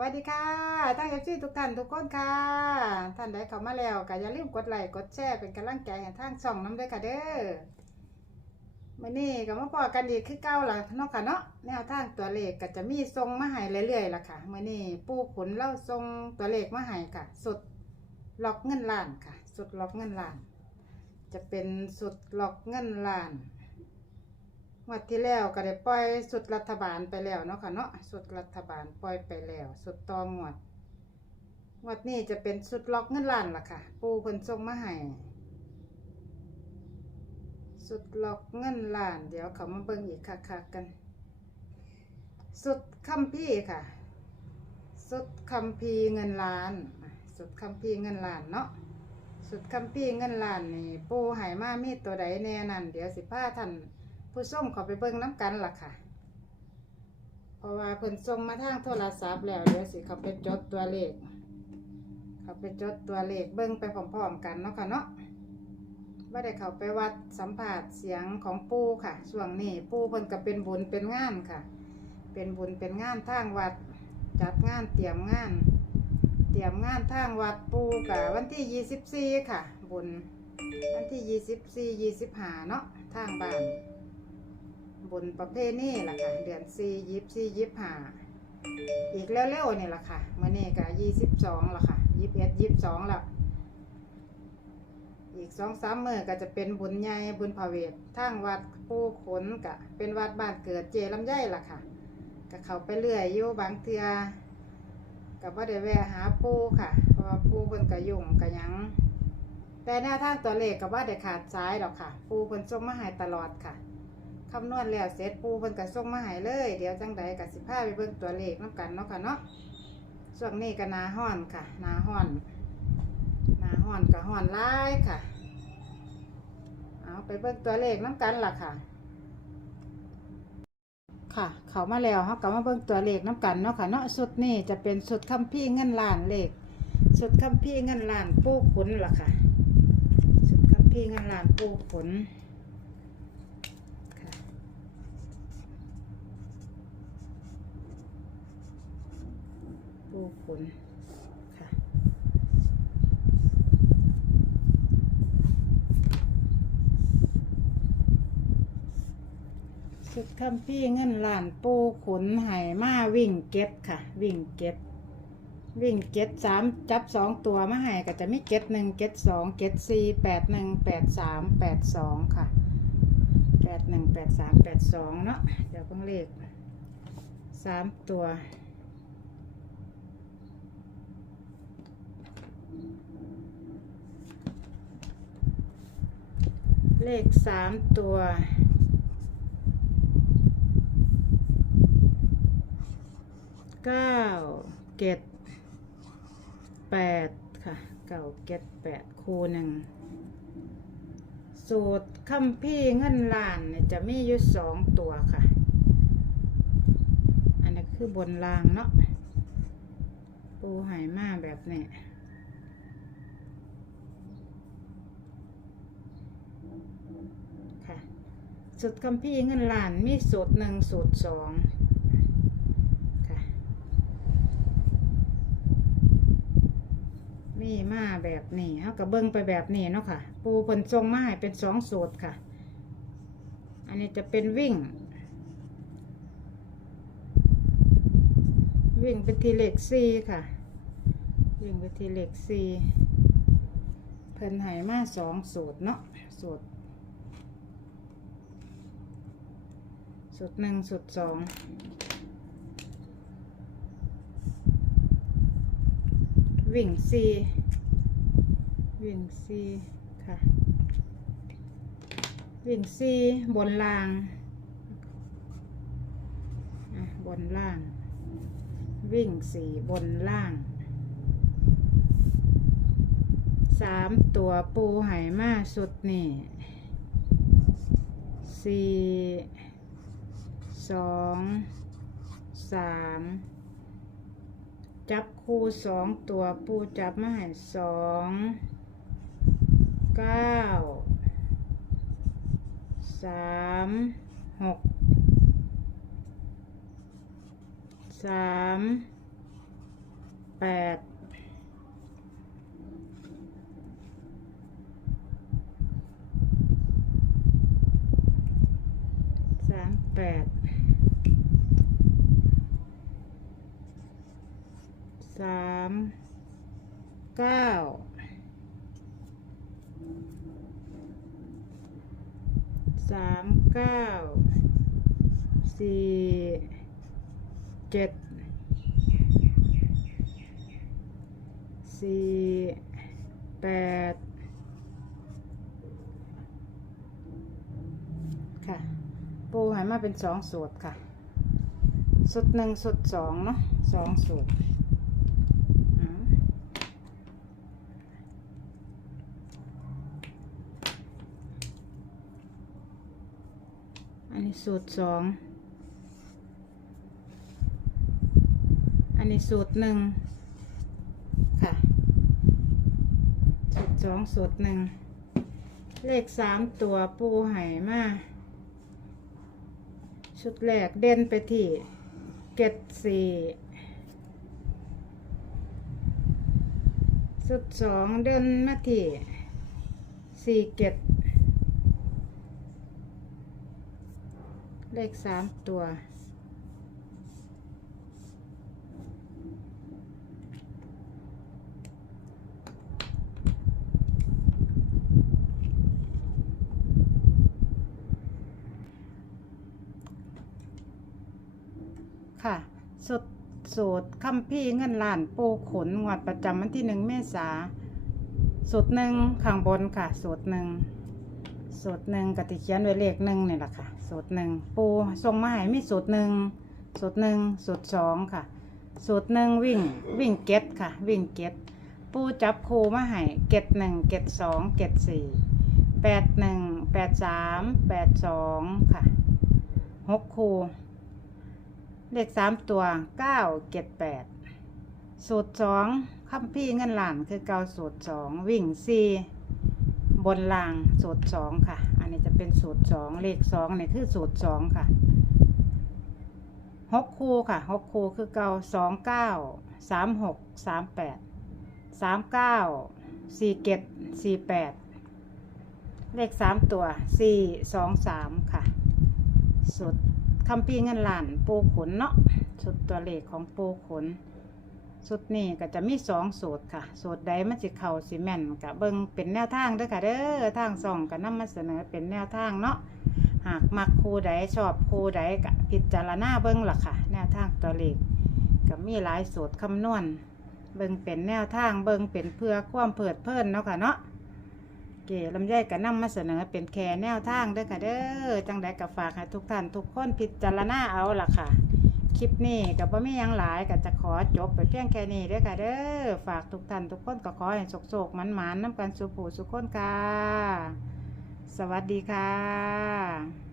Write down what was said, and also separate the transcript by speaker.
Speaker 1: วัสดีค่ะท่านเอฟซีทุกท่านทุกคนค่ะ ท่านใดเข้ามาแล้วก็อย่าลืมกดไลค์กดแชร์เป็นกำลังใจให้ทางช่องน้ำด้วยค่ะเด้อมื่อนี้ก็มาพอกันอีกคือเก้าละเนาะค่ะเนาะแนวทางตัวเลขก็จะมีทรงมาให้เรื่อยๆล่ะค่ะมื่อนี้ปูขุนเล่าทรงตัวเลขมาให้ค่ะ สุดล็อกเงินล้านค่ะ สุดล็อกเงินล้าน จะเป็นสุดล็อกเงินล้าน งวดที่แล้วก็ได้ปล่อยสุดรัฐบาลไปแล้วเนาะค่ะเนาะสุดรัฐบาลปล่อยไปแล้วสุดตองวดงวดนี้จะเป็นสุดล็อกเงินล้านล่ะค่ะ ปูเพิ่นส่งมาให้สุดล็อกเงินล้าน เดี๋ยวเขามาเบิ่งอีกคักๆกัน สุดคัมภีร์ค่ะ สุดคัมภีร์เงินล้าน สุดคัมภีร์เงินล้านเนาะสุดคัมภีร์เงินล้านนี่ปูให้มามีตัวใดแน่นั่นเดี๋ยวสิพาท่าน ผู้ส้มขาไปเบิ่งน้ำกันล่ะค่ะ เพราะว่าเพิ่นส่งมาทางโทรศัพท์แล้วเดี๋ยวสิเขาไปจดตัวเลขเขาไปจดตัวเลขเบิ่งไปพร้อมๆกันเนาะค่ะเนาะว่าได้เขาไปวัดสัมผัสเสียงของปูค่ะช่วงนี้ปูเพิ่นก็เป็นบุญเป็นงานค่ะ เป็นบุญเป็นงานทางวัดจัดงานเตรียมงาน เตรียมงานทางวัดปูกะวันที่ 24 ค่ะ บุญวันที่ 24 25 เนาะทางบ้าน บุญประเภทนี้ล่ะค่ะ เดือนสี่ยิบสี่ยิบห้าอีกเร็วๆนี่ล่ะค่ะเมื่อนี้ก็ยี่สิบสองล่ะค่ะยี่สิบเอ็ดยี่สิบสองล้วอีกสองสามมือก็จะเป็นบุญใหญ่บุญพระเวททางวัดปูขนกะ เป็นวัดบ้านเกิดเจลำไยล่ะค่ะก็เข้าไปเรื่อยอยู่บางเทือกับว่าได้แวะหาปูค่ะ เพราะว่าปูเพิ่นก็ยุ่งก็หยัง แต่แนวทางตัวเลขกับว่าได้ขาดสายดอกค่ะ ปูเพิ่นส่งมาให้ตลอดค่ะ คำนวณแล้วเสร็จปูเพิ่นก็ส่งมาให้เลย เดี๋ยวจังใดก็สิพาไปเบิ่งตัวเลขนํกันเนาะค่ะเนาะช่วงนี้ก็หนาฮ้อนค่ะหนาฮ้อนหนาฮ้อนก็ฮ้อนหลายค่ะ เอาไปเบิ่งตัวเลขนํกันล่ะค่ะ ค่ะเขามาแล้วเฮาก็มาเบิ่งตัวเลขนํกันเนาะค่ะเนาะสุดนี้จะเป็นสุดคัมภีร์เงินล้านเลขสุดคัมภีร์เงินล้านปูขุนล่ะค่ะ สุดคัมภีร์เงินล้านปูขุน ปูขุนค่ะ สุดคำพี่เงินหลานปูขุนไห่มาวิ่งเก็ตค่ะ วิ่งเก็ตวิ่งเก็ตสามจับสองตัวมาให้ก็จะมีเก็ตหนึ่งเก็ตสองเก็ตสี่แปดหนึ่งแปดสามแปดสองค่ะแปดหนึ่งแปดสามแปดสองเนาะเดี๋ยวเพิ่งเลขสามตัว เลขสามตัว เก้าเก็ดแปดค่ะ เก้าเก็ดแปดคูหนึ่ง สูตรคัมพี่เงินล้านเนี่ยจะมีอยู่สองตัวค่ะ อันนี้คือบนรางเนาะ ปูหายมาแบบนี้ ค่ะ สูตรคัมพี่เงินล้านมีสูตรหนึ่งสูตรสองค่ะ มีมาแบบนี้เขาก็เบิ้งไปแบบนี้เนาะค่ะ ปูเพิ่นทรงมาให้เป็นสองสูตรค่ะ อันนี้จะเป็นวิ่ง วิ่งไปทีเลขสี่ค่ะ วิ่งไปทีเลขสี่เพิ่นให้มาสองสูตรเนาะสูตร สูตรหนึ่งสูตรสองวิ่งซีวิ่งซีค่ะ วิ่งซีบนล่างบนล่าง วิ่งสี่บนล่างสามตัวปูไหมาสุดนี่สี่ สองสามจับคู่สองตัวปูจับมาให้สองเก้าสามหกสามแปดสามแปด สามเก้าสามเก้าสี่เจ็ดสี่แปดค่ะ ปูหายมาเป็นสองสูตรค่ะสุดหนึ่งสุดสองเนาะสองสูตรอืมอั นี้สูตรสอง อันนี้สูตรหนึ่งค่ะ สูตรสองสูตรหนึ่ง เลขสามตัวปูไห่มาชุดแรกเด่นไปที่เกตสี่ชุดสองเด่นมาที่สี่เกต เลขสามตัว ค่ะสุดสูตรคัมพี่เงินล้านปูขนงวดประจำวันที่หนึ่งเมษาสูตรหนึ่งข้างบนค่ะสูตรหนึ่ง สูตรหนึ่งกติเขียนไว้เลขหนึ่งนี่แหละค่ะ สูตรหนึ่งปูส่งมาให้มีสูตรหนึ่งสูตรหนึ่งสูตรสองค่ะ สูตรหนึ่งวิ่งวิ่งเก็ตค่ะ วิ่งเก็ตปูจับคูมาให้เก็ตหนึ่งเก็ตสองเก็ตสี่แปดหนึ่งแปดสามแปดสองค่ะหกคูเลขสามตัวเก้าเจ็ดแปดสูตรสองคัมพี่เงินหลานคือเก้าสูตรสองวิ่งสี่ บนล่างสูตรสองค่ะ อันนี้จะเป็นสูตรสองเลขสองเนี่ยคือสูตรสองค่ะหกคู่ค่ะหกคู่คือเก้าสองเก้าสามหกสามแปดสามเก้าสี่เจ็ดสี่แปดเลขสามตัวสี่สองสามค่ะสุดคำพีเงินหลานปูขนเนาะสุดตัวเลขของปูขน สุดนี้ก็จะมีสองสูตรค่ะ สูตรใดมันสิเข่าสิแม่นกับเบิงเป็นแนวทางเด้อค่ะเด้อทางส่องก็นำมาเสนอเป็นแนวทางเนาะหากมักครูใดชอบครูใดก็พิจารณาเบิงล่ะค่ะ แนวทางตัวเลขก็มีหลายสูตรคำนวณ เบิงเป็นแนวทางเบิงเป็นเพื่อความเพิดเพลินเนาะค่ะเนาะเก๋ลำไยก็นำมาเสนอเป็นแค่แนวทางเด้อค่ะเด้อจังใดก็ฝากให้ทุกท่านทุกคนพิจารณาเอาล่ะค่ะ คลิปนี้กับ่มียังหลายก็จะขอจบไปเพียงแค่นี้ด้อค่ะเด้อฝากทุกท่านทุกคนก็ขอให้โศกๆมันๆน้ำกันสุขผู้สุขคนค่ะ สวัสดีค่ะ